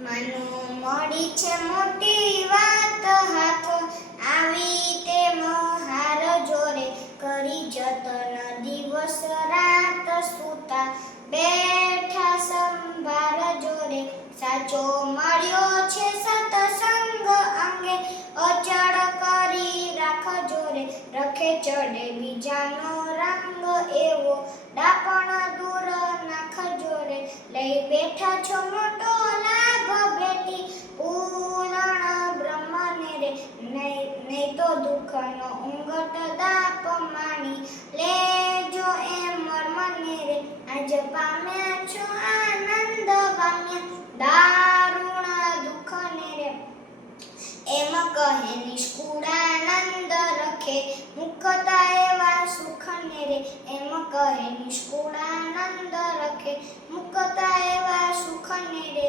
માનો મળી છે મોટી વાત હાથ આવી તે મહાર જોરે કરી જતન દિવસ રાત સૂતા બેઠા સંભાર જોરે સાચો મળ્યો છે સતસંગ અંગે અચળ કરી રાખ જોરે રખે ચડે બીજાનો રંગ એવો ડાપણ દૂર નાખ જોરે લઈ બેઠા છો મોટો લાભ બેટી પૂરણ બ્રહ્મને રે નહીં તો દુઃખનો ઊંઘટ દાપ માણી લેજો એમ મર્મને રે આજ પામ્યા છો આનંદ પામ્યા દારૂણ દુઃખને રે એમ કહે નિષ્કુળાનંદ રખે મુક્તા એવા સુખને રે એમ કહે નિષ્કુળાનંદ રખે મુક્તા એવા સુખને રે